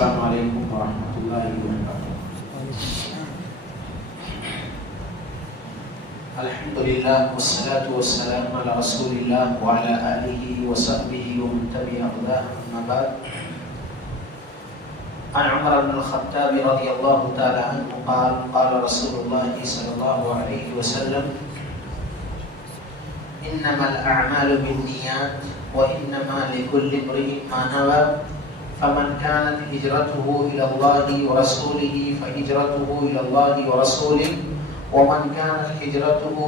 السلام علیکم ورحمۃ اللہ وبرکاتہ۔ الحمدللہ والصلاة والسلام علی رسول اللہ وعلی آلہ وصحبہ ومن تبع ہداہ، اما بعد۔ عن عمر بن الخطاب رضی اللہ تعالی عنہ قال قال رسول اللہ صلی اللہ علیہ وسلم انما الاعمال بالنیات وانما لكل امرئ ما نوى فمن كانت هجرته الى الله ورسوله فهجرته الى الله ورسوله ومن كانت هجرته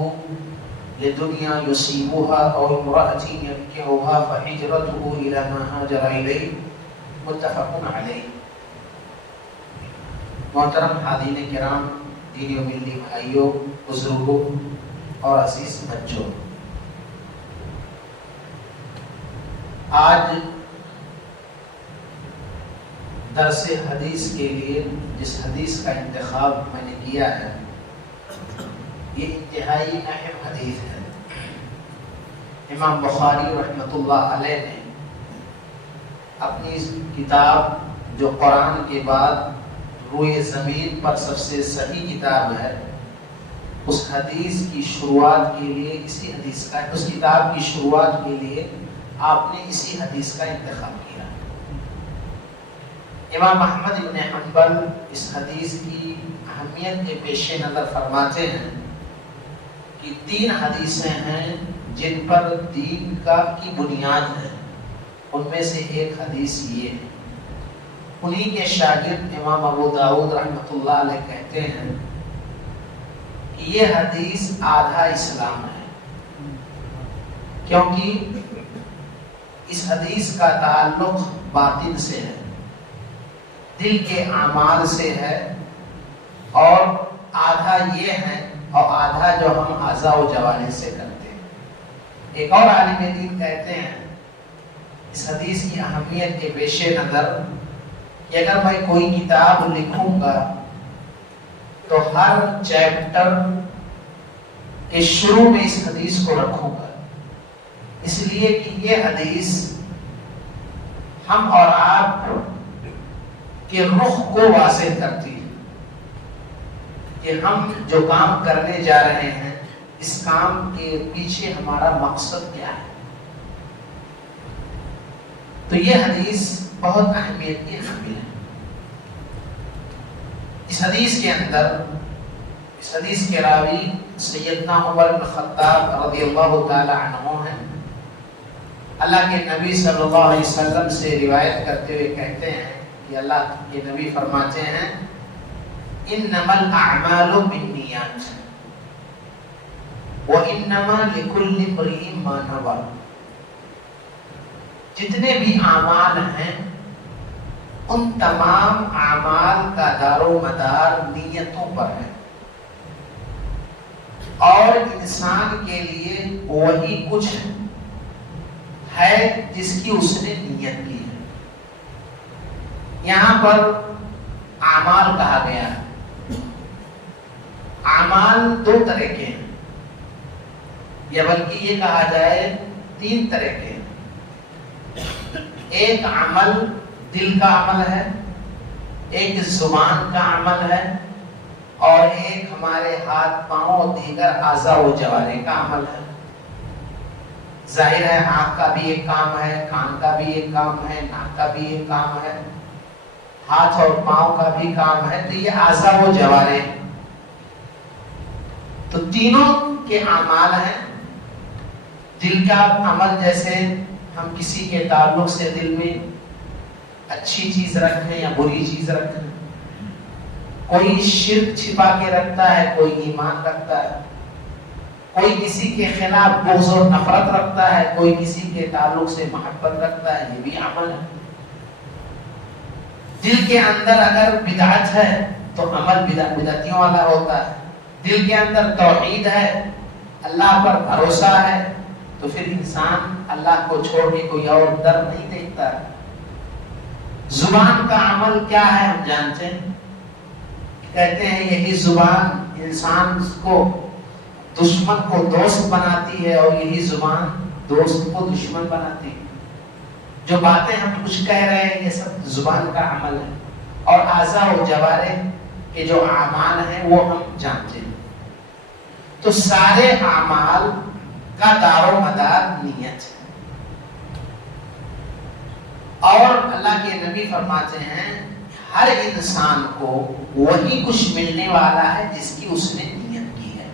لدنيا يصيبها او امرأة ينكحها فهجرته الى ما هاجر اليه، متفق عليه۔ محترم حاضرین کرام، دینی و ملی بھائیوں، بزرگوں اور عزیز بچوں، آج درس حدیث کے لیے جس حدیث کا انتخاب میں نے کیا ہے، یہ انتہائی اہم حدیث ہے۔ امام بخاری رحمۃ اللہ علیہ نے اپنی کتاب جو قرآن کے بعد روئے زمین پر سب سے صحیح کتاب ہے، اس حدیث کی شروعات کے لیے اس کتاب کی شروعات کے لیے آپ نے اسی حدیث کا انتخاب کیا۔ امام احمد بن حنبل اس حدیث کی اہمیت کے پیش نظر فرماتے ہیں کہ 3 حدیثیں ہیں جن پر دین کی بنیاد ہے، ان میں سے ایک حدیث یہ ہے۔ انہی کے شاگرد امام ابو داؤد رحمۃ اللہ علیہ کہتے ہیں کہ یہ حدیث آدھا اسلام ہے، کیونکہ اس حدیث کا تعلق باطن سے ہے، دل کے اعمال سے ہے، اور آدھا یہ ہے اور آدھا جو ہم اعضاء و جوارح سے کرتے ہیں۔ ایک اور عالم دین کہتے ہیں اس حدیث کی اہمیت کے پیش نظر کہ اگر میں کوئی کتاب لکھوں گا تو ہر چیپٹر کے شروع میں اس حدیث کو رکھوں گا، اس لیے کہ یہ حدیث ہم اور آپ کے رخ کو واضح کرتی ہے کہ ہم جو کام کرنے جا رہے ہیں، اس کام کے پیچھے ہمارا مقصد کیا ہے۔ تو یہ حدیث بہت اہمیت کی حامل ہے۔ اس حدیث کے اندر، اس حدیث کے راوی سیدنا عمر بن خطاب رضی اللہ تعالی عنہ ہیں۔ اللہ کے نبی صلی اللہ علیہ وسلم سے روایت کرتے ہوئے کہتے ہیں کہ اللہ کے نبی فرماتے ہیں انما الاعمال بالنیات وانما لكل امرئ ما نوى۔ جتنے بھی اعمال ہیں، ان تمام اعمال کا دار و مدار نیتوں پر ہے، اور انسان کے لیے وہی کچھ ہے جس کی اس نے نیت کی ہے۔ یہاں پر اعمال کہا گیا ہے۔ اعمال 2 طرح کے ہیں، یا بلکہ یہ کہا جائے 3 طرح کے ہیں۔ ایک عمل دل کا عمل ہے، ایک زبان کا عمل ہے، اور ایک ہمارے ہاتھ پاؤں دیگر اعضاء و جوارح کا عمل ہے۔ ظاہر ہے آنکھ کا بھی ایک کام ہے، کان کا بھی ایک کام ہے، ناک کا بھی ایک کام ہے، ہاتھ اور پاؤں کا بھی کام ہے، تو یہ اعضاء و جوارح۔ تو تینوں کے اعمال ہیں۔ دل کا عمل جیسے ہم کسی کے تعلق سے دل میں اچھی چیز رکھیں یا بری چیز رکھیں، کوئی شرک چھپا کے رکھتا ہے، کوئی ایمان رکھتا ہے، کوئی کسی کے خلاف بغض اور نفرت رکھتا ہے، کوئی کسی کے تعلق سے محبت رکھتا ہے، یہ بھی عمل ہے۔ دل کے اندر اگر بدعت ہے تو عمل بدعتیوں والا ہوتا ہے۔ دل کے اندر توحید ہے، اللہ پر بھروسہ ہے، تو پھر انسان اللہ کو چھوڑ کے کوئی اور در نہیں دیکھتا۔ زبان کا عمل کیا ہے ہم جانتے ہیں، کہتے ہیں یہی زبان انسان کو دشمن کو دوست بناتی ہے، اور یہی زبان دوست کو دشمن بناتی ہے۔ جو باتیں ہم کچھ کہہ رہے ہیں یہ سب زبان کا عمل ہے، اور اعضاء و جوارح کے جو اعمال ہیں وہ ہم جانتے ہیں. تو سارے اعمال کا دار و مدار نیت ہے. اور اللہ کے نبی فرماتے ہیں ہر انسان کو وہی کچھ ملنے والا ہے جس کی اس نے نیت کی ہے.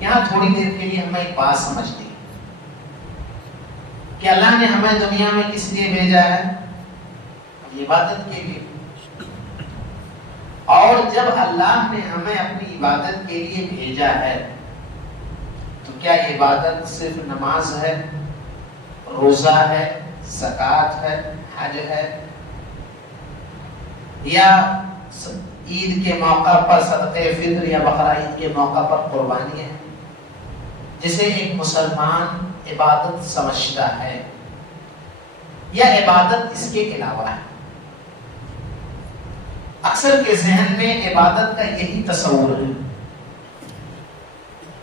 یہاں تھوڑی دیر کے لیے ہمیں ایک بات سمجھنی ہے کہ اللہ نے ہمیں دنیا میں کس لیے بھیجا ہے؟ عبادت کے لیے. اور جب اللہ نے ہمیں اپنی عبادت کے لیے بھیجا ہے تو کیا عبادت صرف نماز ہے، روزہ ہے، زکوٰۃ ہے، حج ہے، یا عید کے موقع پر صدقہ فطر یا بقرہ عید کے موقع پر قربانی ہے جسے ایک مسلمان عبادت سمجھتا ہے، یا عبادت اس کے علاوہ ہے؟ اکثر کے ذہن میں عبادت کا یہی تصور ہے،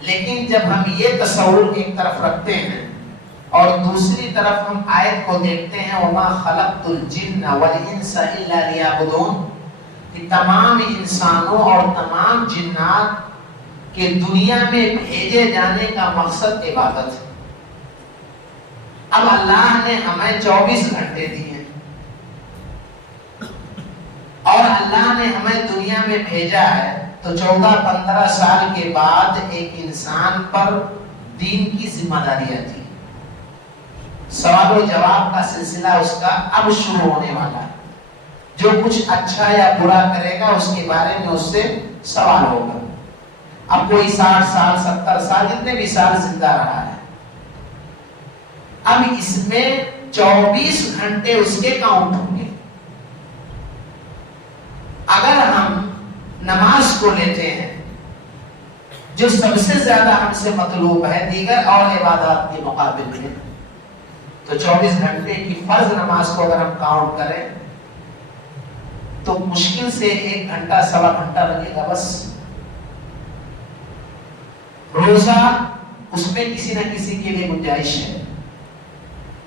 لیکن جب ہم یہ تصور ایک طرف رکھتے ہیں اور دوسری طرف ہم آیت کو دیکھتے ہیں وَمَا خَلَقْتُ الْجِنَّ وَالْإِنسَ إِلَّا لِيَعْبُدُونَ، کہ تمام انسانوں اور تمام جنات کے دنیا میں بھیجے جانے کا مقصد عبادت ہے. اب اللہ نے ہمیں 24 گھنٹے دیے ہیں اور اللہ نے ہمیں دنیا میں بھیجا ہے تو 14-15 سال کے بعد ایک انسان پر دین کی ذمہ داری آتی ہے. سوال و جواب کا سلسلہ اس کا اب شروع ہونے والا ہے. جو کچھ اچھا یا برا کرے گا اس کے بارے میں اس سے سوال ہوگا. اب کوئی 60 سال 70 سال جتنے بھی سال زندہ رہا ہے، اب اس میں 24 گھنٹے اس کے کاؤنٹ ہوں گے. اگر ہم نماز کو لیتے ہیں جو سب سے زیادہ ہم سے مطلوب ہے دیگر اور عبادات کے مقابل میں، تو 24 گھنٹے کی فرض نماز کو اگر ہم کاؤنٹ کریں تو مشکل سے 1 گھنٹہ سوا گھنٹہ لگے گا بس. روزہ اس میں کسی نہ کسی کے لیے گنجائش ہے.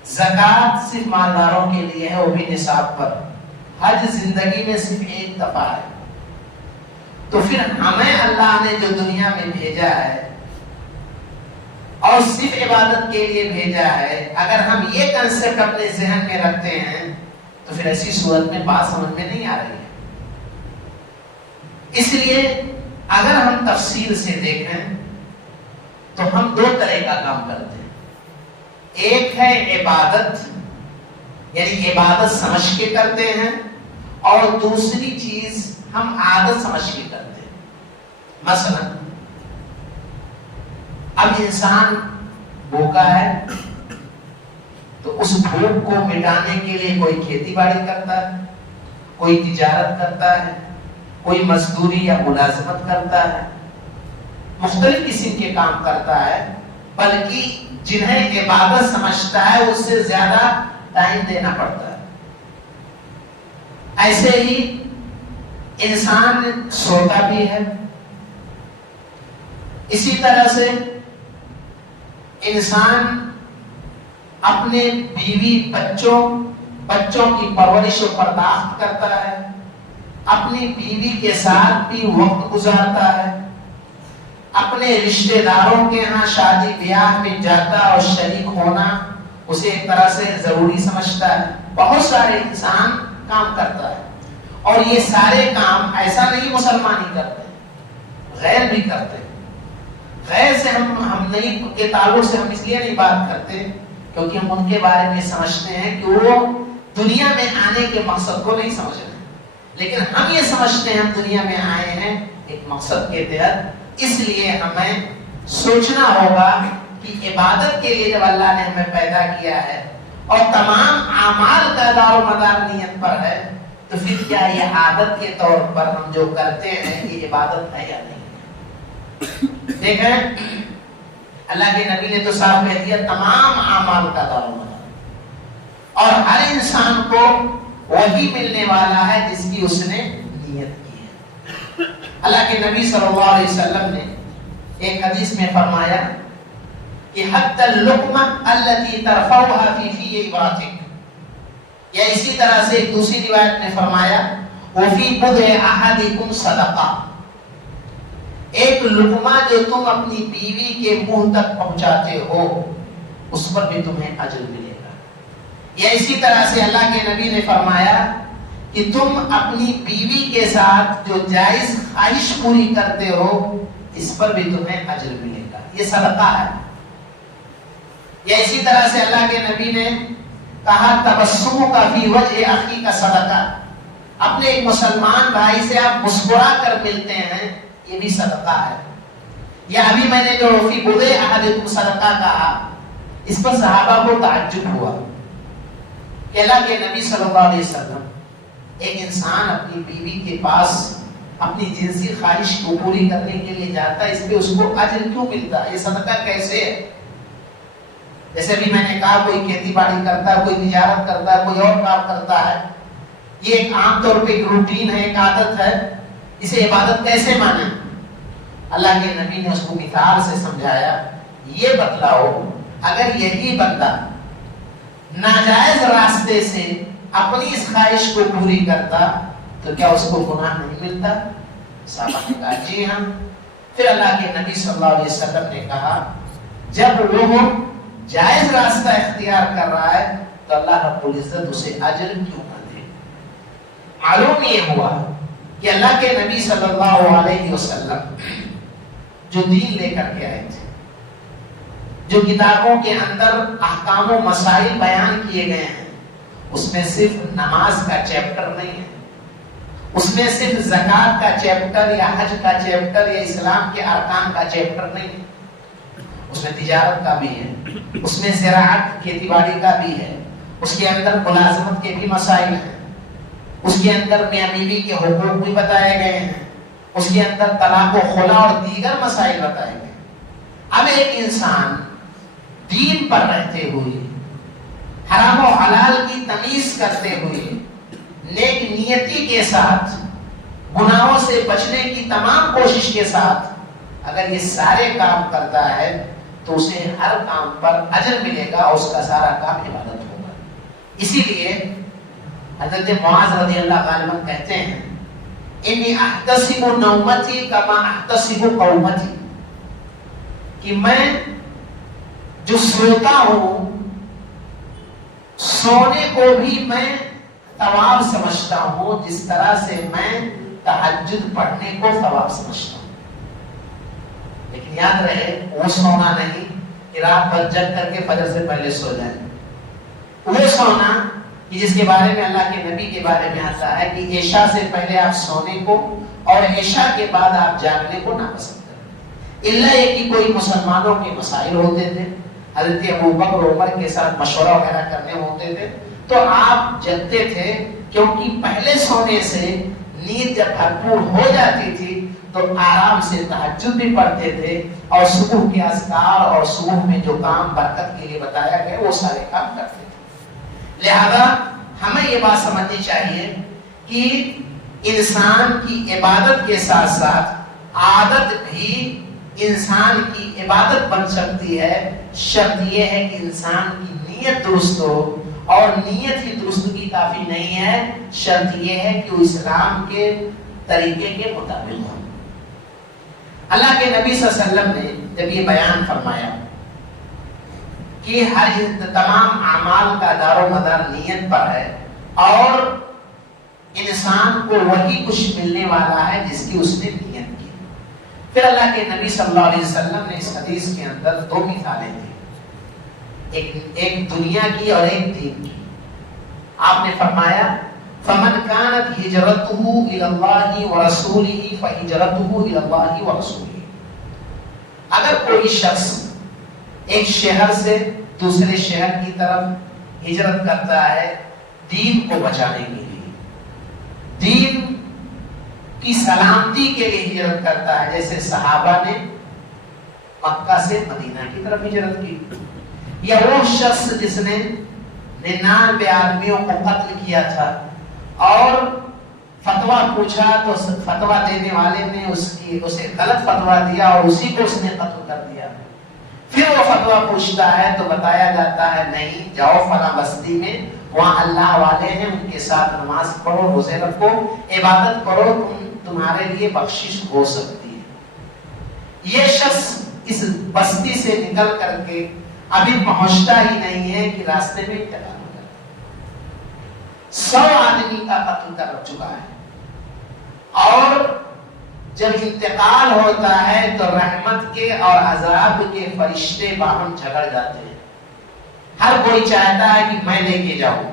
زکوٰۃ صرف مالداروں کے لیے ہے، وہ بھی نصاب پر. حج زندگی میں صرف ایک دفعہ ہے. تو پھر ہمیں اللہ نے جو دنیا میں بھیجا ہے اور صرف عبادت کے لیے بھیجا ہے، اگر ہم یہ کنسپٹ اپنے ذہن میں رکھتے ہیں تو پھر ایسی صورت میں بات سمجھ میں نہیں آ رہی ہے. اس لیے اگر ہم تفصیل سے دیکھیں تو ہم 2 طرح کا کام کرتے ہیں. ایک ہے عبادت، یعنی عبادت سمجھ کے کرتے ہیں، اور دوسری چیز ہم عادت سمجھ کے کرتے ہیں. مثلا اب انسان بھوکا ہے تو اس بھوک کو مٹانے کے لیے کوئی کھیتی باڑی کرتا ہے، کوئی تجارت کرتا ہے، کوئی مزدوری یا ملازمت کرتا ہے، مختلف قسم کے کام کرتا ہے، بلکہ جنہیں عبادت سمجھتا ہے اس سے زیادہ ٹائم دینا پڑتا ہے. ایسے ہی انسان سوتا بھی ہے. اسی طرح سے انسان اپنے بیوی بچوں کی پرورش و پرداخت کرتا ہے، اپنی بیوی کے ساتھ بھی وقت گزارتا ہے، اپنے رشتہ داروں کے ہاں شادی بیاہ میں جاتا اور شریک ہونا اسے ایک طرح سے ضروری سمجھتا ہے. بہت سارے انسان کام کرتا ہے، اور یہ سارے کام ایسا نہیں مسلمان ہی کرتے ہیں، غیر بھی کرتے ہیں. غیر سے ہم نہیں کے تعلق سے ہم اس لیے نہیں بات کرتے کیونکہ ہم ان کے بارے میں سمجھتے ہیں کہ وہ دنیا میں آنے کے مقصد کو نہیں سمجھ رہے، لیکن ہم یہ سمجھتے ہیں ہم دنیا میں آئے ہیں ایک مقصد کے تحت. اس لیے ہمیں سوچنا ہوگا کہ عبادت کے لیے جب اللہ نے ہمیں پیدا کیا ہے اور تمام اعمال کا دار و مدار نیت پر ہے، تو پھر کیا یہ عادت کے طور پر ہم جو کرتے ہیں یہ عبادت ہے یا نہیں؟ دیکھیں اللہ کے نبی نے تو صاحب کہہ دیا تمام اعمال کا دار و مدار، اور ہر انسان کو وہی ملنے والا ہے جس کی اس نے نیت کی ہے. اللہ کے نبی صلی اللہ علیہ وسلم نے ایک حدیث میں فرمایا کہ حتی اللقمہ التي ترفعها فی عبادتک، یا اسی طرح سے ایک دوسری روایت میں فرمایا وفی بضع احدکم صدقہ، ایک لقمہ جو تم اپنی بیوی کے منہ تک پہنچاتے ہو اس پر بھی تمہیں اجر ملے گا۔ یا اسی طرح سے اللہ کے نبی نے فرمایا کہ تم اپنی بیوی کے ساتھ جو جائز خواہش پوری کرتے ہو اس پر بھی تمہیں اجر ملے گا، یہ صدقہ ہے۔ یا اسی طرح سے اللہ کے نبی نے کہا تبسم کا فی وجہ اخی کا صدقہ، اپنے ایک مسلمان بھائی سے آپ مسکرا کر ملتے ہیں یہ بھی صدقہ ہے۔ یا ابھی میں نے جو فی بضع احدکم صدقہ کہا اس پر صحابہ کو تعجب ہوا کہ اللہ کے نبی صلی اللہ علیہ وسلم ایک انسان اپنی بیوی کے پاس اپنی جنسی خواہش کو پوری کرنے کے لیے جاتا ہے، اس پہ اس کو اجر کیوں ملتا ہے؟ یہ صدقہ کیسے ہے؟ جیسے بھی میں نے کہا کوئی کھیتی باڑی کرتا ہے، کوئی تجارت کرتا ہے، کوئی اور کام کرتا ہے، یہ ایک عام طور پہ ایک روٹین ہے، ایک عادت ہے، اسے عبادت کیسے مانیں؟ اللہ کے نبی نے اس کو مثال سے سمجھایا، یہ بتلاؤ اگر یہی بندہ ناجائز راستے سے اپنی اس خواہش کو پوری کرتا تو کیا اس کو گناہ نہیں ملتا؟ صحابہ نے کہا جی ہاں۔ پھر اللہ کے نبی صلی اللہ علیہ وسلم نے کہا جب وہ جائز راستہ اختیار کر رہا ہے تو اللہ رب العزت اسے اجر کیوں نہ دے؟ معلوم یہ ہوا کہ اللہ کے نبی صلی اللہ علیہ وسلم جو دین لے کر کے آئے تھے، جو کتابوں کے اندر احکام و مسائل بیان کیے گئے ہیں، اس میں صرف نماز کا چیپٹر نہیں ہے، اس میں صرف زکوٰۃ کا چیپٹر یا حج کا چیپٹر یا اسلام کے ارکان کا چیپٹر نہیں ہے، اس میں تجارت کا بھی ہے، اس میں زراعت کھیتی باڑی کا بھی ہے، اس کے اندر ملازمت کے بھی مسائل ہیں، اس کے اندر میاں بیوی کے حقوق بھی بتائے گئے ہیں، اس کے اندر طلاق و خلا اور دیگر مسائل بتائے گئے۔ اب ایک انسان دین پر رہتے ہوئے، حرام و حلال کی تمیز کرتے ہوئے، نیک نیتی کے ساتھ، گناہوں سے بچنے کی تمام کوشش کے ساتھ اگر یہ سارے کام کرتا ہے تو اسے ہر کام پر اجر ملے گا اور اس کا سارا کام عبادت ہوگا۔ اسی لیے حضرت معاذ رضی اللہ عنہ کہتے ہیں انی احتسب نومتی کما احتسب قومتی، کہ میں جو سوتا ہوں سونے کو بھی میں ثواب سمجھتا ہوں جس طرح سے میں تہجد پڑھنے کو ثواب سمجھتا ہوں۔ لیکن یاد رہے وہ سونا نہیں کہ رات بھر جگ کر کے فجر سے پہلے سو جائیں، وہ سونا کہ جس کے بارے میں اللہ کے نبی کے بارے میں آتا ہے کہ عشاء سے پہلے آپ سونے کو اور عشاء کے بعد آپ جاگنے کو ناپسند کریں، الا یہ کہ کوئی مسلمانوں کے مسائل ہوتے تھے، حضرت ابوبکر اور عمر کے ساتھ مشورہ وغیرہ کرنے ہوتے تھے تو آپ جگتے تھے، کیونکہ پہلے سونے سے نیند جب بھرپور ہو جاتی تھی تو آرام سے تہجد بھی پڑھتے تھے اور صبح کے اذکار اور صبح میں جو کام برکت کے لیے بتایا گیا وہ سارے کام کرتے تھے۔ لہذا ہمیں یہ بات سمجھنی چاہیے کہ انسان کی عبادت کے ساتھ ساتھ عادت بھی انسان کی عبادت بن سکتی ہے، شرط یہ ہے کہ انسان کی نیت درست ہو، اور نیت ہی درستگی کافی نہیں ہے، شرط یہ ہے کہ وہ اسلام کے طریقے کے مطابق ہو۔ اللہ کے نبی صلی اللہ علیہ وسلم نے جب یہ بیان فرمایا کہ ہر تمام اعمال کا دار و مدار نیت پر ہے اور انسان کو وہی کچھ ملنے والا ہے جس کی اس نے نیت کی، پھر اللہ کے نبی صلی اللہ علیہ وسلم نے اس حدیث کے اندر دو مثالیں دی، ایک دنیا کی اور ایک دین کی۔ آپ نے فرمایا فمن كانت هجرته الى الله ورسوله فهجرته الى الله ورسوله، اگر کوئی شخص ایک شہر سے دوسرے شہر کی طرف ہجرت کرتا ہے دین کو بچانے کے لیے، دین کی سلامتی کے لیے ہجرت کرتا ہے، جیسے صحابہ نے مکہ سے مدینہ کی طرف ہجرت کی، یا وہ شخص جس نے 99 آدمیوں کو قتل کیا تھا اور فتویٰ پوچھا تو فتویٰ دینے والے نے اسے غلط فتویٰ دیا اور اسی کو اس نے قتل کر دیا، پھر وہ فتویٰ پوچھتا ہے تو بتایا جاتا ہے نہیں، جاؤ فلاں بستی میں وہاں اللہ والے ہیں، ان کے ساتھ نماز پڑھو، روزے رکھو، عبادت کرو، تمہارے لیے بخشش ہو سکتی ہے۔ یہ شخص اس بستی سے نکل کر کے ابھی پہنچتا ہی نہیں ہے کہ راستے میں انتقال ہو گیا، 100 آدمی کا قتل کر چکا ہے، اور جب انتقال ہوتا ہے تو رحمت کے اور عذاب کے فرشتے باہم جھگڑ جاتے ہیں۔ ہر کوئی چاہتا ہے کہ میں لے کے جاؤں۔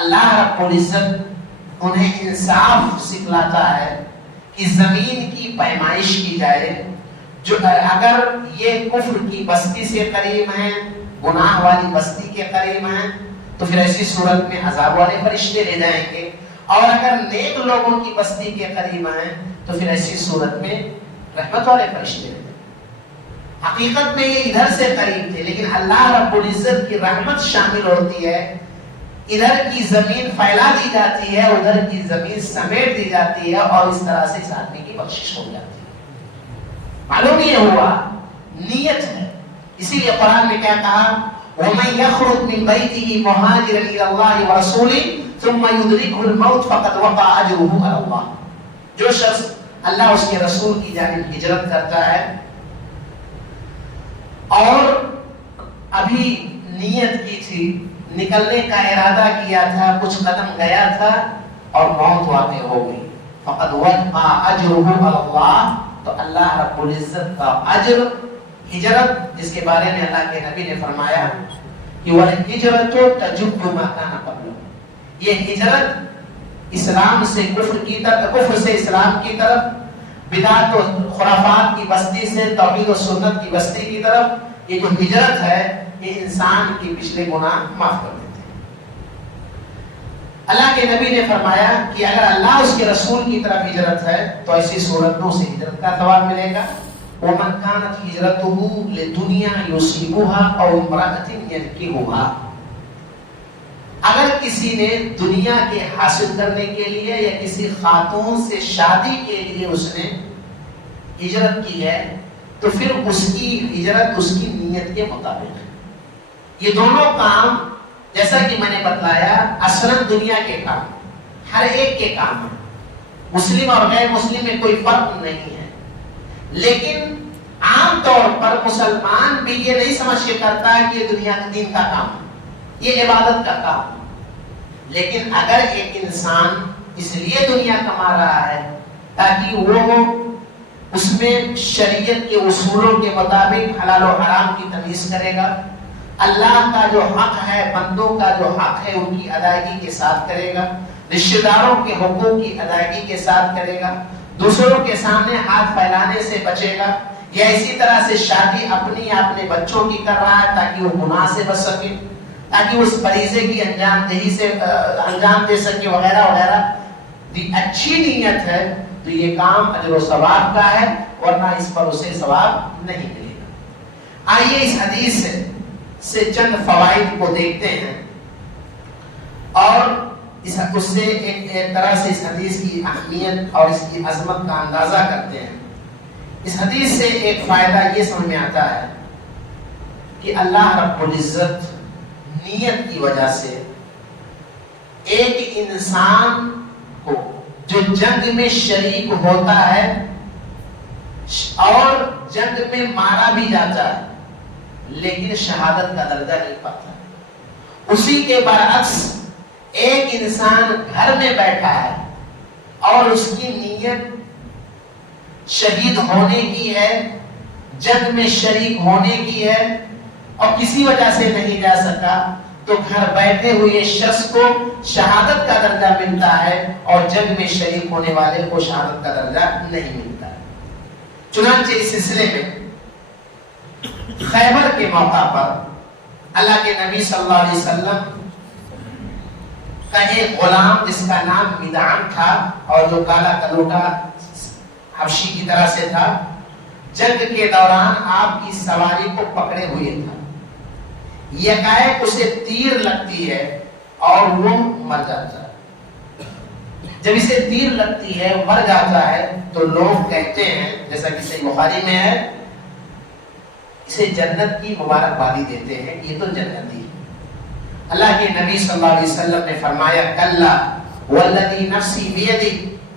اللہ رب العزت انہیں انصاف سکھلاتا ہے کہ زمین کی پیمائش کی جائے، جو اگر یہ کفر کی بستی سے قریب ہیں، گناہ والی بستی کے قریب ہیں، تو پھر ایسی صورت میں عذاب والے فرشتے لے جائیں گے، اور اگر نیک لوگوں کی بستی کے قریب ہیں تو پھر ایسی صورت میں رحمت والے فرشتے لے جائیں گے۔ حقیقت میں یہ ادھر سے قریب تھے، لیکن اللہ رب العزت کی رحمت شامل ہوتی ہے، ادھر کی زمین پھیلا دی جاتی ہے، ادھر کی زمین سمیٹ دی جاتی ہے، اور اس طرح سے اس آدمی کی بخشش ہو جاتی ہے۔ معلوم یہ ہوا نیت ہے، اسی لیے قرآن میں کیا کہا، وَمَن يَخْرُجْ مِن بَيْتِهِ مُهَاجِرًا إِلَى اللَّهِ وَرَسُولِهِ ثُمَّ يُدْرِكْهُ الْمَوْتُ فَقَدْ وَقَعَ أَجْرُهُ عَلَى اللَّهِ۔ جو شخص اللہ اس کے رسول کی جانب ہجرت کرتا ہے اور ابھی نیت کی تھی، نکلنے کا ارادہ کیا تھا، کچھ قدم گیا تھا اور موت واقع ہو گئی، فَقَدْ وَقَعَ أَجْرُهُ عَلَى اللَّهِ، تو اللہ رب العزت کا اجر، ہجرت جس کے بارے میں اللہ کے نبی نے فرمایا کہ وَالْهِجْرَةُ تَجُبُّ مَا كَانَ قَبْلَهُ، یہ ہجرت اسلام سے کفر کی طرف، کفر سے اسلام کی طرف، بدعت و خرافات کی بستی سے توحید و سنت کی بستی کی طرف، یہ جو ہجرت ہے یہ انسان کی پچھلے گناہ معاف کر دیتے ہیں۔ اللہ کے نبی نے فرمایا کہ اگر اللہ اس کے رسول کی طرف ہجرت ہے تو ایسی صورت میں اسے ہجرت کا ثواب ملے گا۔ وَمَنْ كَانَتْ هِجْرَتُهُ لِلدُّنْيَا يُصِيبُهَا أَوْ امْرَأَةٍ يَنكِحُهَا، اگر کسی نے دنیا کے حاصل کرنے کے لیے یا کسی خاتون سے شادی کے لیے اس نے ہجرت کی ہے تو پھر اس کی ہجرت اس کی نیت کے مطابق ہے۔ یہ دونوں کام جیسا کہ میں نے بتلایا اصلاً دنیا کے کام، ہر ایک کے کام ہیں، مسلم اور غیر مسلم میں کوئی فرق نہیں ہے، لیکن عام طور پر مسلمان بھی یہ نہیں سمجھ کے کرتا ہے کہ یہ دنیا کے دین کا کام ہے، یہ عبادت کا کام ہے۔ لیکن اگر ایک انسان اس لیے دنیا کما رہا ہے تاکہ وہ اس میں شریعت کے اصولوں کے مطابق حلال و حرام کی تمیز کرے گا، اللہ کا جو حق ہے، بندوں کا جو حق ہے ان کی ادائیگی کے ساتھ کرے گا، رشتہ داروں کے حقوق کی ادائیگی کے ساتھ کرے گا، دوسروں کے سامنے ہاتھ پھیلانے سے بچے گا، یا اسی طرح سے شادی اپنی یا اپنے بچوں کی کر رہا ہے تاکہ وہ گناہ سے بچ سکے، تاکہ اس فریضے کی انجام دہی سے انجام دے سکے، وغیرہ وغیرہ، اچھی نیت ہے تو یہ کام اجر و ثواب کا ہے، ورنہ اس پر اسے ثواب نہیں ملے گا۔ آئیے اس حدیث سے چند فوائد کو دیکھتے ہیں اور اس سے ایک طرح سے اس حدیث کی اہمیت اور اس کی عظمت کا اندازہ کرتے ہیں۔ اس حدیث سے ایک فائدہ یہ سمجھ میں آتا ہے کہ اللہ رب العزت نیت کی وجہ سے ایک انسان کو جو جنگ میں شریک ہوتا ہے اور جنگ میں مارا بھی جاتا ہے لیکن شہادت کا درجہ نہیں پاتا، اسی کے برعکس ایک انسان گھر میں بیٹھا ہے اور اس کی نیت شہید ہونے کی ہے، جنگ میں شریک ہونے کی ہے اور کسی وجہ سے نہیں جا سکا، تو گھر بیٹھے ہوئے شخص کو شہادت کا درجہ ملتا ہے اور جنگ میں شریک ہونے والے کو شہادت کا درجہ نہیں ملتا ہے۔ چنانچہ اس سلسلے میں خیبر کے موقع پر اللہ کے نبی صلی اللہ علیہ وسلم کا ایک غلام جس کا نام مدعم تھا اور جو کالا کلوٹا حبشی کی طرح سے تھا، جنگ کے دوران آپ کی سواری کو پکڑے ہوئے تھا، یکایک اسے تیر لگتی ہے اور وہ مر جاتا ہے۔ جب اسے تیر لگتی ہے مر جاتا ہے تو لوگ کہتے ہیں، جیسا کہ صحیح بخاری میں ہے، اسے جنت کی مبارکبادی دیتے ہیں، یہ تو جنتی ہے۔ اللہ کے نبی صلی اللہ علیہ وسلم نے فرمایا کلا والذی نفسی بیدی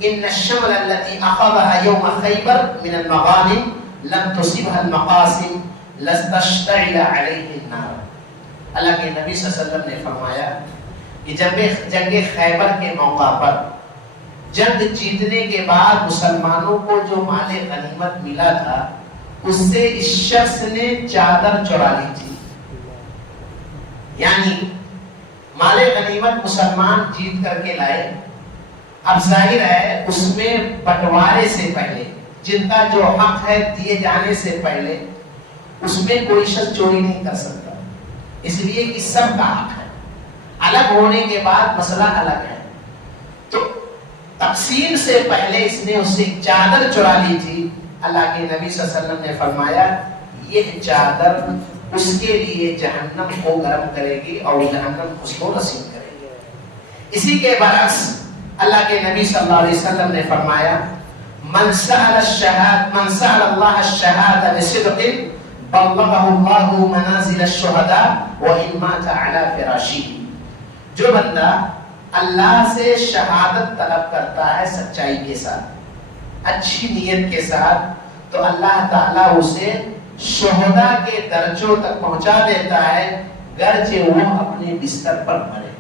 ان الشمل التي اخذها يوم خیبر من المغانم لم تصبها المقاسم لستشتعل علیہ النار. اللہ کے نبی صلی اللہ علیہ وسلم نے فرمایا کہ جب جنگ خیبر کے موقع پر جنگ جیتنے کے بعد مسلمانوں کو جو مال غنیمت ملا تھا اس سے اس شخص نے چادر چرا لی تھی. یعنی مال غنیمت مسلمان جیت کر کے لائے. اب ظاہر ہے اس میں بٹوارے سے پہلے جن کا جو حق ہے دیے جانے سے پہلے اس میں کوئی شخص چوری نہیں کر سکتا، اس لیے کہ سب کا حق ہے. الگ ہونے کے بعد مسئلہ الگ ہے. تو تقسیم سے پہلے اس نے اس سے چادر چرا لی تھی. اللہ کے نبی صلی اللہ علیہ وسلم نے فرمایا یہ چادر اس کے لیے جہنم کو گرم کرے گی اور جہنم اس کو رسید کرے گی. اسی کے برعکس اللہ کے نبی صلی اللہ علیہ وسلم نے فرمایا من سأل اللہ الشہادة بصدق بلغه اللہ منازل الشہداء وإن مات على فراشہ. جو بندہ اللہ سے شہادت طلب کرتا ہے سچائی کے ساتھ، اچھی نیت کے ساتھ، تو اللہ تعالیٰ اسے شہداء کے درجوں تک پہنچا دیتا ہے گرچہ وہ اپنے بستر پر مرے.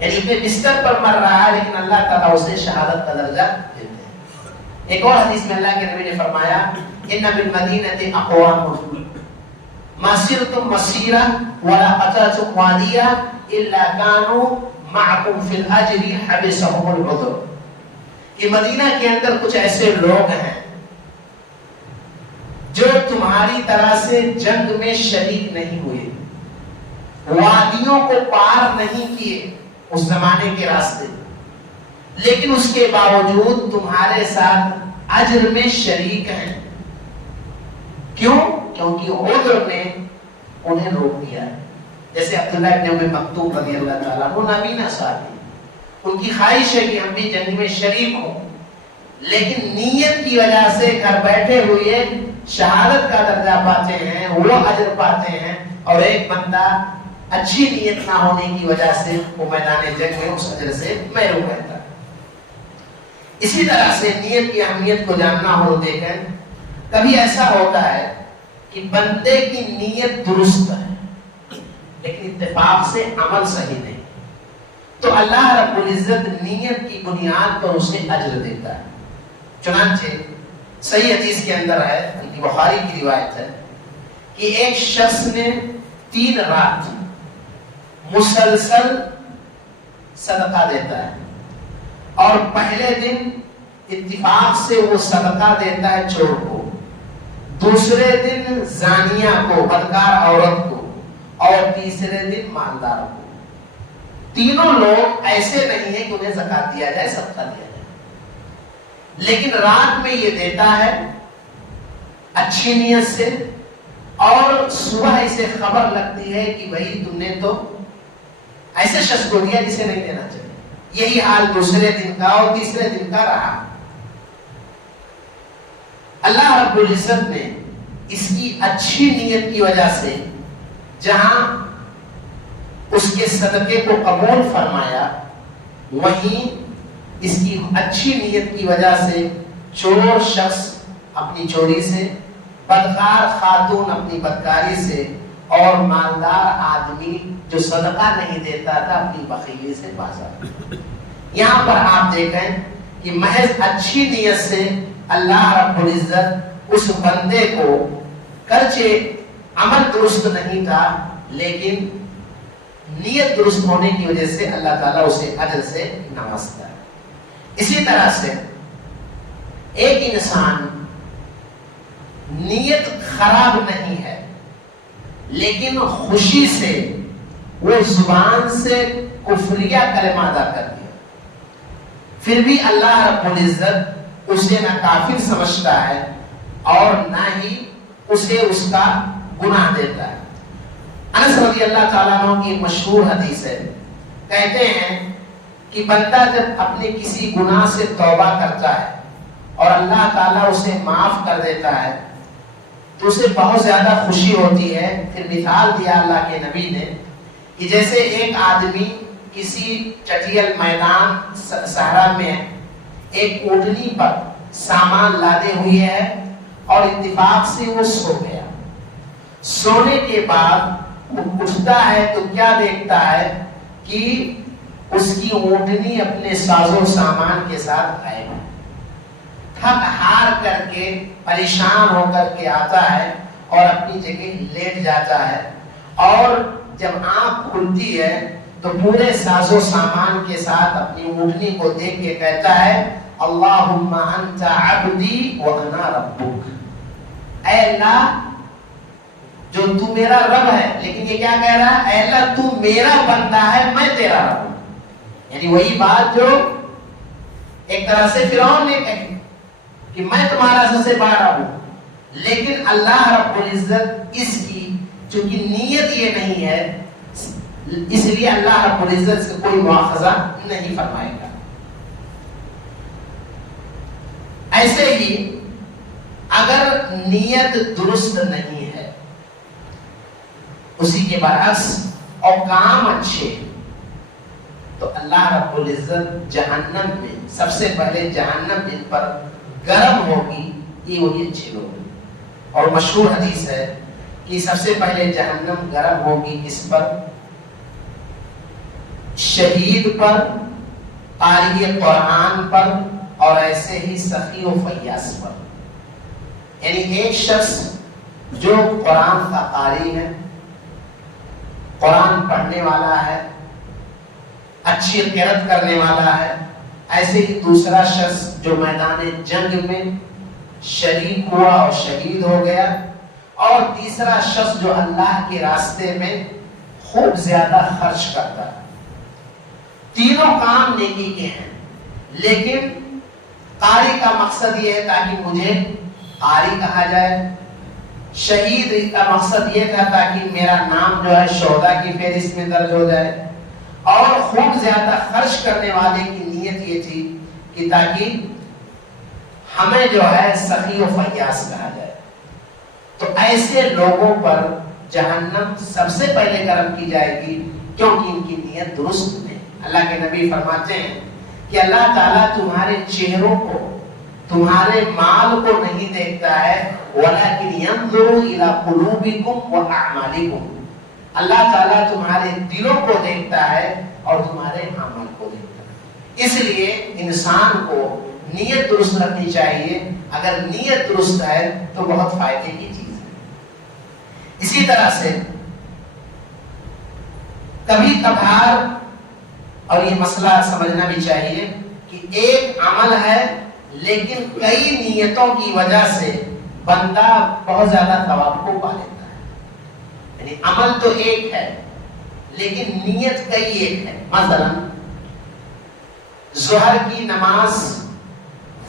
یعنی اپنے بستر پر مر رہا ہے لیکن اللہ تعالیٰ اسے شہادت کا درجہ دیتے ہیں. ایک اور حدیث میں اللہ کے نبی نے فرمایا ان بالمدینۃ اقوام ما سرتم مسیرہ ولا قطعتم وادیہ الا كانوا معكم في الاجر حبسهم العذر. کہ مدینہ کے اندر کچھ ایسے لوگ ہیں جو تمہاری طرح سے جنگ میں شریک نہیں ہوئے، وادیوں کو پار نہیں کیے اس زمانے کے راستے، لیکن اس کے باوجود تمہارے ساتھ اجر میں شریک ہیں. کیوں؟ کیونکہ عذر نے انہیں روک دیا ہے. جیسے عبداللہ ابن ام مکتوم رضی اللہ تعالیٰ عنہ نابینا صحابی، ان کی خواہش ہے کہ ہم بھی جنگ میں شریک ہوں، لیکن نیت کی وجہ سے گھر بیٹھے ہوئے شہادت کا درجہ پاتے ہیں، وہ اجر پاتے ہیں، اور ایک بندہ اچھی نیت نہ ہونے کی وجہ سے وہ میدان جنگ میں اس اجر سے محروم رہتا ہے. اسی طرح سے نیت کی اہمیت کو جاننا ہو تو دیکھیں کبھی ایسا ہوتا ہے کہ بندے کی نیت درست ہے لیکن اتفاق سے عمل صحیح نہیں، تو اللہ رب العزت نیت کی بنیاد پر اسے اجر دیتا ہے. چنانچہ صحیح حدیث کے اندر ہے، بخاری کی روایت ہے کہ ایک شخص نے 3 رات مسلسل صدقہ دیتا ہے اور پہلے دن اتفاق سے وہ صدقہ دیتا ہے چور کو، دوسرے دن زانیہ کو، بدکار عورت کو، اور تیسرے دن مالدار کو. تینوں لوگ ایسے نہیں ہیں کہ انہیں زکات دیا جائے، صدقہ دیا جائے، لیکن رات میں یہ دیتا ہے اچھی نیت سے، اور صبح اسے خبر لگتی ہے کہ بھائی تم نے تو ایسے شخص کو دیا جسے نہیں دینا چاہیے. یہی حال دوسرے دن کا اور تیسرے دن کا رہا. اللہ رب العزت نے اس کی اچھی نیت کی وجہ سے جہاں اس کے صدقے کو قبول فرمایا، وہیں اس کی اچھی نیت کی وجہ سے چور شخص اپنی چوری سے، بدکار خاتون اپنی بدکاری سے، اور مالدار آدمی جو صدقہ نہیں دیتا تھا اپنی بخیلی سے باز آتا. یہاں پر آپ دیکھیں کہ محض اچھی نیت سے اللہ رب العزت اس بندے کو، گرچہ عمل درست نہیں تھا لیکن نیت درست ہونے کی وجہ سے اللہ تعالیٰ اسے اجر سے نوازتا ہے. اسی طرح سے ایک انسان نیت خراب نہیں ہے لیکن خوشی سے وہ زبان سے کفریہ کلمہ ادا کر دیا، پھر بھی اللہ رب العزت اسے نہ کافر سمجھتا ہے اور نہ ہی اسے اس کا گناہ دیتا ہے. انس رضی اللہ تعالیٰ عنہ کی مشہور حدیث ہے، کہتے ہیں کہ بندہ جب اپنے کسی گناہ سے توبہ کرتا ہے اور اللہ تعالیٰ اسے معاف کر دیتا ہے تو اسے بہت زیادہ خوشی ہوتی ہے. پھر مثال دیا اللہ کے نبی نے کہ جیسے ایک آدمی کسی چٹیل میدان صحرا میں ایک اونٹنی پر سامان لادے ہوئے ہے اور اتفاق سے وہ سو گیا. سونے کے بعد وہ اٹھتا ہے تو کیا دیکھتا ہے کہ اس کی اونٹنی اپنے ساز و سامان کے ساتھ غائب ہے. تھک ہار کر کے پریشان ہو کر کے آتا ہے اور اپنی جگہ لیٹ جاتا ہے, اور جب آنکھ کھلتی ہے تو پورے ساز و سامان کے ساتھ اپنی اونٹنی کو دیکھ کے کہتا ہے اللہم انت عبدی وانا ربک, اے اللہ جو تو میرا رب ہے. لیکن یہ کیا کہہ رہا ہے, اے اللہ تو میرا بندہ ہے, میں تیرا رب ہوں. یعنی وہی بات جو ایک طرح سے فرعون نے کہی کہ میں تمہارا سب سے بڑا رب ہوں. لیکن اللہ رب العزت اس کی چونکہ نیت یہ نہیں ہے, اس لیے اللہ رب العزت سے کوئی مواخذہ نہیں فرمائے گا. ایسے ہی اگر نیت درست نہیں ہے, اسی کے برعکس اور کام اچھے, تو اللہ رب العزت جہنم میں سب سے پہلے جہنم جن پر گرم ہوگی یہ وہی اچھے لوگ. اور مشہور حدیث ہے کہ سب سے پہلے جہنم گرم ہوگی کس پر, شہید پر, قاری قرآن پر, اور ایسے ہی سخی و فیاض پر. یعنی ایک شخص جو قرآن کا قاری ہے, قرآن پڑھنے والا ہے, اچھی قرأت کرنے والا ہے, ایسے ہی دوسرا شخص جو میدان جنگ میں شریک ہوا اور شہید ہو گیا, اور تیسرا شخص جو اللہ کے راستے میں خوب زیادہ خرچ کرتا ہے. تینوں کام نیکی کے ہیں, لیکن قاری کا مقصد یہ ہے تاکہ مجھے قاری کہا جائے, شہید کا مقصد یہ تھا تاکہ میرا نام جو ہے شہداء کی فہرست میں درج ہو جائے, اور خوب زیادہ خرچ کرنے والے کی نیت یہ تھی کہ تاکہ ہمیں جو ہے سخی و فیاض کہا جائے. تو ایسے لوگوں پر جہنم سب سے پہلے گرم کی جائے گی کیونکہ ان کی نیت درست نہیں. اللہ کے نبی فرماتے ہیں کہ اللہ تعالیٰ تمہارے چہروں کو, تمہارے مال کو نہیں دیکھتا ہے, وَلَكِنْ يَنْظُرُ إِلَىٰ قُلُوبِكُمْ وَأَعْمَالِكُمْ, اللہ تعالیٰ تمہارے دلوں کو دیکھتا ہے اور تمہارے عمل کو دیکھتا ہے. اس لیے انسان کو نیت درست رکھنی چاہیے. اگر نیت درست ہے تو بہت فائدے کی چیز ہے. اسی طرح سے کبھی کبھار, اور یہ مسئلہ سمجھنا بھی چاہیے کہ ایک عمل ہے لیکن کئی نیتوں کی وجہ سے بندہ بہت زیادہ ثواب کو پا لیتا ہے. یعنی عمل تو ایک ہے لیکن نیت کئی ایک ہے. مثلا ظہر کی نماز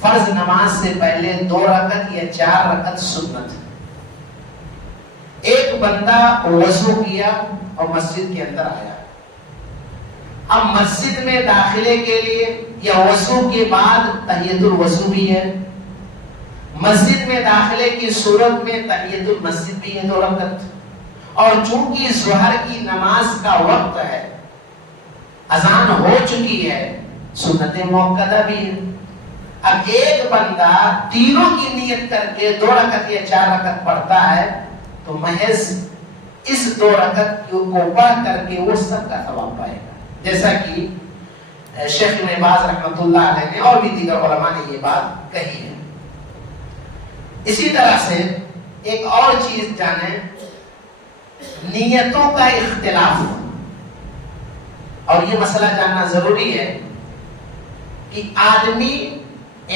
فرض نماز سے پہلے 2 رکعت یا 4 رکعت سنت ہے. ایک بندہ وضو کیا اور مسجد کے اندر آیا, اب مسجد میں داخلے کے لیے یا وضو کے بعد تحیۃ الوضو بھی ہے, مسجد میں داخلے کی صورت میں تحیۃ المسجد بھی ہے 2 رکعت, اور چونکہ ظہر کی نماز کا وقت ہے, اذان ہو چکی ہے, سنت موقدہ بھی ہے. اب ایک بندہ تینوں کی نیت کر کے 2 رکعت یا 4 رکعت پڑھتا ہے تو محض اس 2 رکعت کو پڑھ کر کے وہ سب کا ثواب پائے گا. جیسا کہ شیخ ابن باز رحمۃ اللہ علیہ نے اور بھی دیگر علماء نے یہ بات کہی ہے. اسی طرح سے ایک اور چیز جانیں, نیتوں کا اختلاف, اور یہ مسئلہ جاننا ضروری ہے کہ آدمی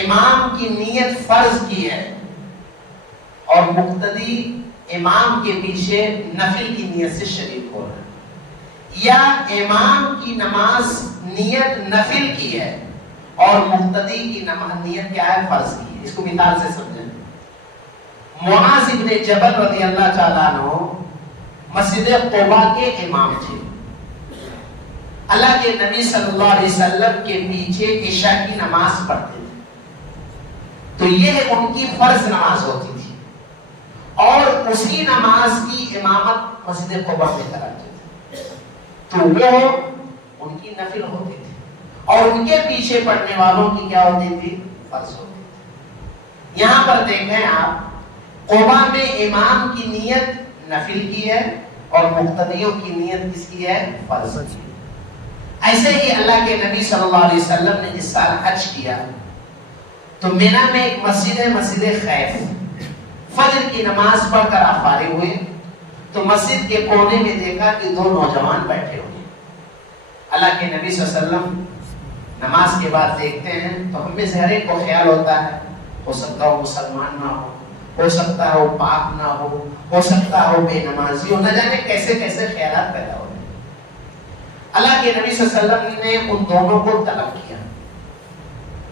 امام کی نیت فرض کی ہے اور مقتدی امام کے پیچھے نفل کی نیت سے شریک ہو رہا ہے, یا امام کی نماز نیت نفل کی ہے اور مقتدی کی نیت کیا ہے, فرض کی ہے. اس کو مثال سے سمجھیں. معاذ ابن جبل رضی اللہ تعالیٰ عنہ مسجد قباء کے امام تھے. اللہ کے نبی صلی اللہ علیہ وسلم کے پیچھے عشاء کی نماز پڑھتے تھے, تو یہ ان کی فرض نماز ہوتی تھی, اور اسی نماز کی امامت مسجد قباء میں کراتے تھے. تو وہ ان کی نفل ہوتی تھی اور ان کے پیچھے پڑھنے والوں کی کیا ہوتی تھی؟ فرض ہوتی تھی. یہاں پر دیکھیں آپ قبا میں امام کی نیت نفل کی ہے اور مقتدیوں کی نیت کس کی ہے؟ فرض کی. ایسے ہی اللہ کے نبی صلی اللہ علیہ وسلم نے اس سال حج کیا تو مینا میں ایک مسجد ہے، مسجد خیف. فجر کی نماز پڑھ کر آپ فارغ ہوئے تو مسجد کے کونے میں دیکھا کہ دو نوجوان بیٹھے ہوئے. اللہ کے نبی صلی اللہ علیہ وسلم نماز کے بعد دیکھتے ہیں تو ہم میں سے ہر ایک کو خیال ہوتا ہے ہو سکتا ہو مسلمان نہ ہو سکتا ہے وہ پاک نہ ہو سکتا ہے وہ بے نمازی ہو، نہ جانے کیسے کیسے خیالات پیدا ہوتے ہیں. اللہ کے نبی صلی اللہ علیہ وسلم نے ان دونوں کو طلب کیا.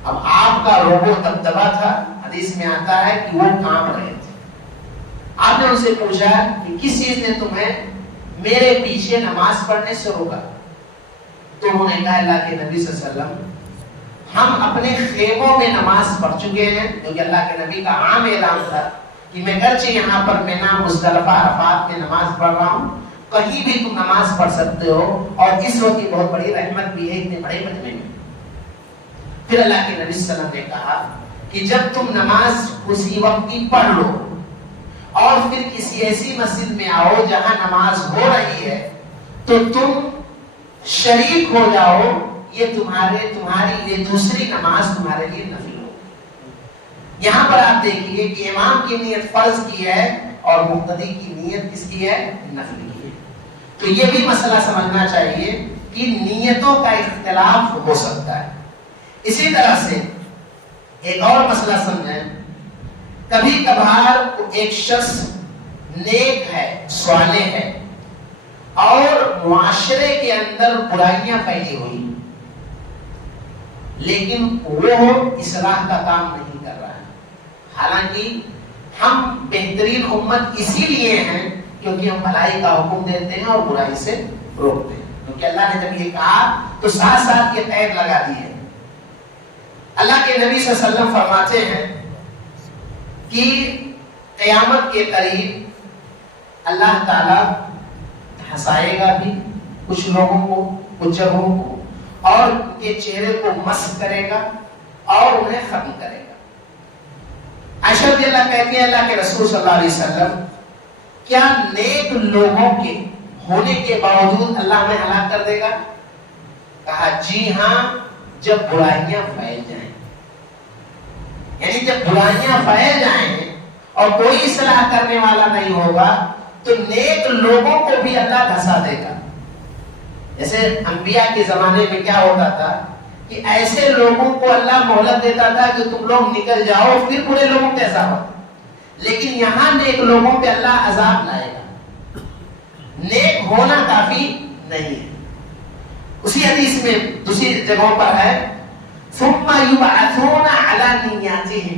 اب آپ کا روبو دبدبا تھا، حدیث میں آتا ہے کہ وہ کانپ رہے تھے. آپ نے ان سے پوچھا کہ کس چیز نے تمہیں میرے پیچھے نماز پڑھنے سے روکا؟ تو انہوں نے کہا اللہ کے نبی صلی اللہ علیہ وسلم ہم اپنے خیموں میں نماز پڑھ چکے ہیں، کیونکہ اللہ کے نبی کا عام اعلان تھا کہ میں گرچہ یہاں پر مینا مزدلفہ عرفات میں نماز پڑھ رہا ہوں، کہیں بھی تم نماز پڑھ سکتے ہو، اور اس وقت کی بہت بڑی رحمت بھی ہے اتنے بڑے مجمع میں. پھر اللہ کے نبی صلی اللہ علیہ وسلم نے کہا کہ جب تم نماز اسی وقت کی پڑھ لو اور پھر کسی ایسی مسجد میں آؤ جہاں نماز ہو رہی ہے تو تم شریک ہو جاؤ، یہ تمہاری یہ دوسری نماز تمہارے لیے نفل ہو. یہاں پر آپ دیکھیے کہ امام کی نیت فرض کی ہے اور مقتدی کی نیت کس کی ہے؟ نفل کی ہے. تو یہ بھی مسئلہ سمجھنا چاہیے کہ نیتوں کا اختلاف ہو سکتا ہے. اسی طرح سے ایک اور مسئلہ سمجھیں، کبھی کبھار ایک شخص نیک ہے، صالح ہے، اور معاشرے کے اندر برائیاں پھیلی ہوئی لیکن وہ اصلاح کا کام نہیں کر رہا ہے. حالانکہ ہم بہترین امت اسی لیے ہیں کیونکہ ہم بھلائی کا حکم دیتے ہیں اور برائی سے روکتے ہیں. کیونکہ اللہ نے جب یہ کہا تو ساتھ ساتھ یہ قید لگا دی ہے. اللہ کے نبی صلی اللہ علیہ وسلم فرماتے ہیں کہ قیامت کے قریب اللہ تعالی ہنسائے گا بھی کچھ لوگوں کو، کچھ جگہوں کو، اور ان کے چہرے کو مسح کرے گا اور انہیں ختم کرے گا. عائشہ رضی اللہ کہتی ہے اللہ کے رسول صلی اللہ علیہ وسلم کیا نیک لوگوں کے ہونے کے باوجود اللہ ہمیں ہلاک کر دے گا؟ کہا جی ہاں، جب برائیاں پھیل جائیں. یعنی جب برائیاں پھیل جائیں اور کوئی اصلاح کرنے والا نہیں ہوگا تو نیک لوگوں کو بھی اللہ دھسا دے گا. جیسے انبیاء کے زمانے میں کیا ہوتا تھا کہ ایسے لوگوں کو اللہ مہلت دیتا تھا کہ تم لوگ نکل جاؤ، پھر برے لوگوں پہ عذاب ہوتا. لیکن یہاں نیک لوگوں پہ اللہ عذاب لائے گا. نیک ہونا کافی نہیں ہے. اسی حدیث میں دوسری جگہوں پر ہے ثم يبعثون على نياتهم،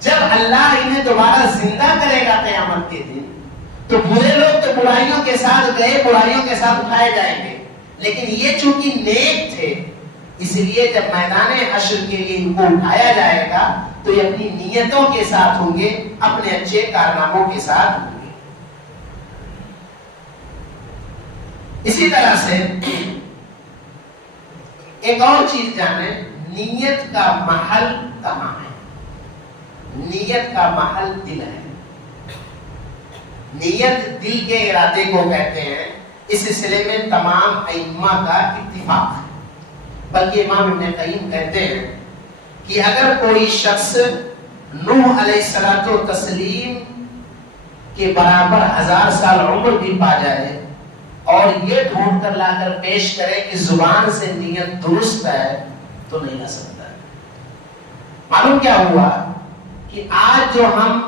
جب اللہ انہیں دوبارہ زندہ کرے گا قیامت کے دن تو برے لوگ تو برائیوں کے ساتھ گئے، برائیوں کے ساتھ اٹھائے جائیں گے، لیکن یہ چونکہ نیک تھے اس لیے جب میدان حشر کے لیے ان کو اٹھایا جائے گا تو یہ اپنی نیتوں کے ساتھ ہوں گے، اپنے اچھے کارناموں کے ساتھ ہوں گے. اسی طرح سے ایک اور چیز جانیں، نیت کا محل کہاں ہے؟ نیت کا محل دل ہے. نیت دل کے ارادے کو کہتے ہیں. اس سلسلے میں تمام ائمہ کا اتفاق ہے. بلکہ امام ابن قیم کہتے ہیں کہ اگر کوئی شخص نوح علیہ الصلوۃ والتسلیم کے برابر 1000 سال عمر بھی پا جائے اور یہ ڈھونڈ کر لا کر پیش کرے کہ زبان سے نیت درست ہے تو نہیں آ سکتا ہے. معلوم کیا ہوا کہ آج جو ہم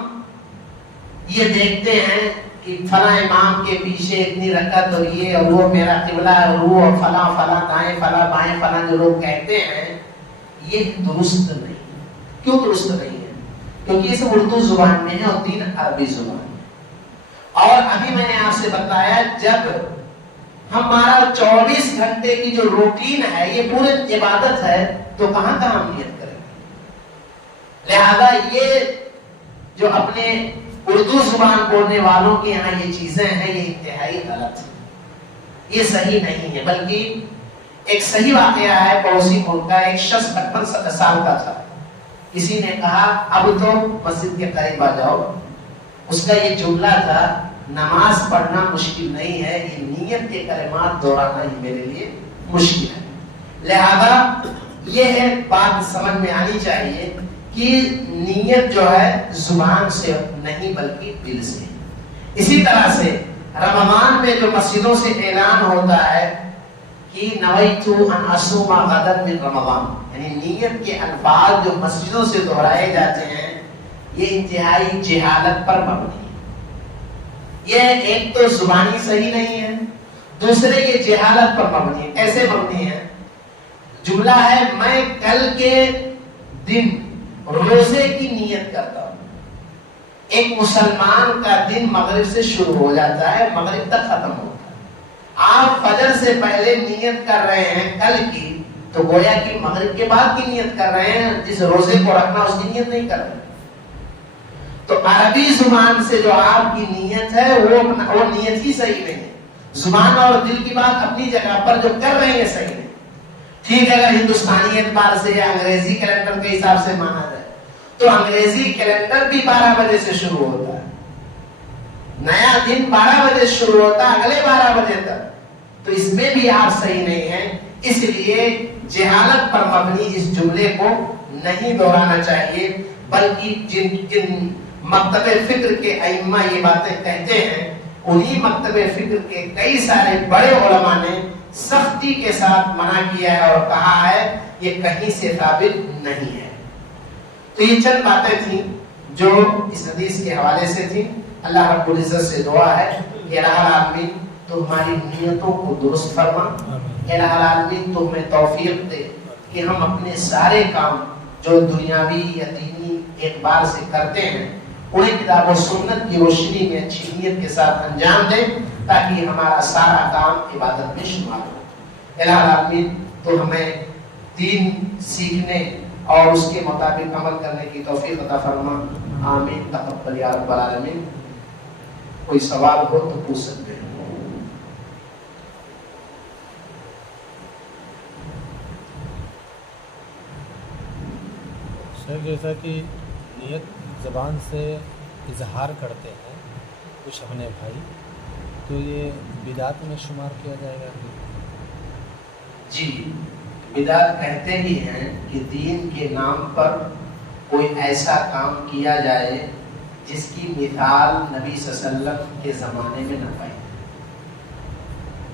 یہ دیکھتے ہیں کہ فلاں امام کے پیچھے اتنی رکعت اور یہ اور وہ میرا قبلہ اور وہ اور فلاں فلاں دائیں فلاں بائیں فلاں جو لوگ کہتے ہیں یہ درست نہیں. کیوں درست نہیں ہے؟ کیونکہ یہ سب اردو زبان میں ہے اور دین عربی زبان میں. اور ابھی میں نے آپ سے بتایا جب ہمارا 24 گھنٹے کی جو روٹین ہے یہ پورے عبادت ہے تو کہاں کہاں ہم نیت کریں گے؟ لہذا یہ جو اپنے اردو زبان بولنے والوں کے یہاں یہ چیزیں ہیں یہ انتہائی غلط ہے. یہ صحیح نہیں ہے، بلکہ ایک صحیح واقعہ ہے پڑوسی ملک کا. ایک شخص 55 سال کا تھا. کسی نے کہا اب تو مسجد کے قریب آ جاؤ. اس کا یہ جملہ تھا نماز پڑھنا مشکل نہیں ہے، یہ نیت کے کلمات دہرانا ہی میرے لیے مشکل ہے. لہذا یہ ہے بات سمجھ میں آنی چاہیے کہ نیت جو ہے زبان سے نہیں بلکہ دل سے. اسی طرح سے رمضان میں جو مسجدوں سے اعلان ہوتا ہے کہ نویت ان اصوم غدا من رمضان، یعنی نیت کے الفاظ جو مسجدوں سے دہرائے جاتے ہیں یہ انتہائی جہالت پر مبنی ہے. یہ ایک تو زبانی صحیح نہیں ہے، دوسرے یہ جہالت پر مبنی ہے. کیسے مبنی ہے؟ جملہ ہے میں کل کے دن روزے کی نیت کرتا ہوں. ایک مسلمان کا دن مغرب سے شروع ہو جاتا ہے، مغرب تک ختم ہوتا ہے. آپ فجر سے پہلے نیت کر رہے ہیں کل کی، تو گویا کہ مغرب کے بعد کی نیت کر رہے ہیں. جس روزے کو رکھنا اس کی نیت نہیں کر رہے. تو عربی زبان سے جو آپ کی نیت ہے وہ نیت ہی صحیح نہیں ہے. زبان اور دل کی بات اپنی جگہ پر جو کر رہے ہیں صحیح نہیں. ٹھیک ہے اگر ہندوستانی اعتبار سے یا انگریزی کیلنڈر کے حساب سے مانا جائے تو انگریزی کیلنڈر بھی 12 بجے سے شروع ہوتا ہے. نیا دن 12 بجے شروع ہوتا ہے اگلے 12 بجے تک. تو اس میں بھی آپ صحیح نہیں ہیں. اس لیے جہالت پر مبنی اس جملے کو نہیں دہرانا چاہیے، بلکہ جن مکتب فکر کے ائمہ یہ باتیں کہتے ہیں انہی مکتب فکر کے کئی سارے بڑے علماء نے سختی کے ساتھ منع کیا ہے اور کہا ہے یہ کہیں سے ثابت نہیں ہے. تو یہ چند باتیں تھیں جو اس حدیث کے حوالے سے تھیں. اللہ رب العزت سے دعا ہے کہ الہ العالمین تو ہماری نیتوں کو درست فرما. الہ العالمین تو ہمیں توفیق دے کہ ہم اپنے سارے کام جو دنیاوی یا دینی اعتبار سے کرتے ہیں انہیں کتاب و سنت کی روشنی میں اچھی نیت کے ساتھ انجام دیں تاکہ ہمارا سارا کام عبادت میں شمار ہو. الہ العالمین تو ہمیں دین سیکھنے اور اس کے مطابق عمل کرنے کی توفیق عطا فرما. آمین. تقبل یا رب العالمین. کوئی سوال ہو تو پوچھ سکتے ہیں. سر جیسا کہ نیت زبان سے اظہار کرتے ہیں کچھ اپنے بھائی، تو یہ بدعت میں شمار کیا جائے گا؟ جی بدعت کہتے ہی ہیں کہ دین کے نام پر کوئی ایسا کام کیا جائے جس کی مثال نبی صلی اللہ علیہ وسلم کے زمانے میں نہ پائی.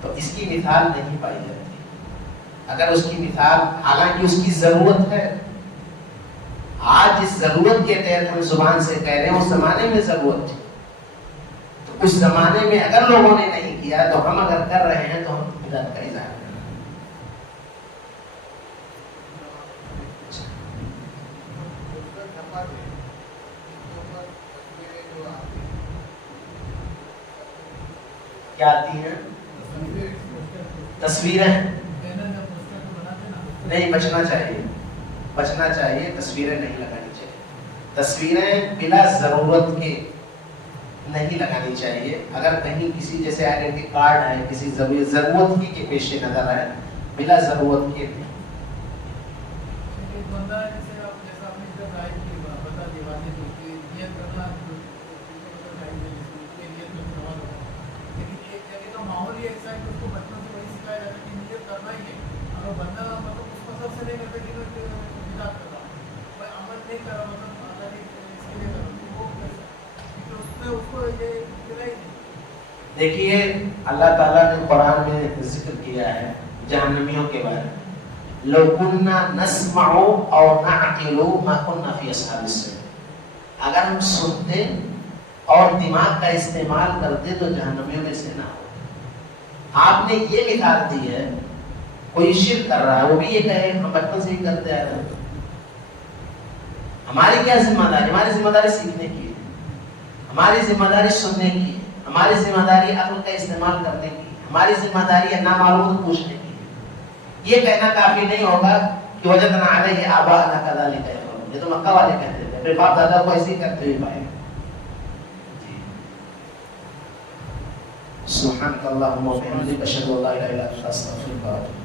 تو اس کی مثال نہیں پائی جاتی. اگر اس کی مثال، حالانکہ اس کی ضرورت ہے، آج اس ضرورت کے تحت ہم زبان سے کہہ رہے ہیں، اس زمانے میں ضرورت تھی. تو اس زمانے میں اگر لوگوں نے نہیں کیا تو ہم اگر کر رہے ہیں تو ہم بدعت کا اظہار کریں. کیا آتی ہیں؟ تصویریں نہیں، بچنا چاہیے، بچنا چاہیے. تصویریں نہیں لگانی چاہیے. تصویریں بلا ضرورت کے نہیں لگانی چاہیے. اگر کہیں کسی جیسے آئیڈینٹی کارڈ ہے، کسی ضرورت کی کے پیش نظر ہے، بلا ضرورت کے نہیں. دیکھیے اللہ تعالیٰ نے قرآن میں ذکر کیا ہے جہنمیوں کے بارے میں، لو كنا نسمع او نعقل ما كنا في اصحاب السعير. اگر ہم سنتے اور دماغ کا استعمال کرتے تو جہنمیوں میں سے نہ ہو. آپ نے یہ مثال دی ہے، کوئی شرک کر رہا ہے وہ بھی یہ کہے ہم بچپن سے ہی کرتے آ رہے ہیں. ہماری کیا ذمہ داری؟ ہماری ذمہ داری سیکھنے کی ہے، ہماری ذمہ داری سننے کی ہے، ہماری ذمہ داری عقل کا استعمال کرنے کی، ہماری ذمہ داری ہے نامعلوم پوچھنے کی. یہ کہنا کافی نہیں ہوگا کہ وجدنا علیہ آباءنا کذالک یفعلون. یہ تو مکہ والے کہتے تھے، اپنے باپ دادا کو ایسے ہی کرتے ہوئے پائے. سبحانك اللهم وبحمدك اشهد ان لا اله الا انت استغفرك واتوب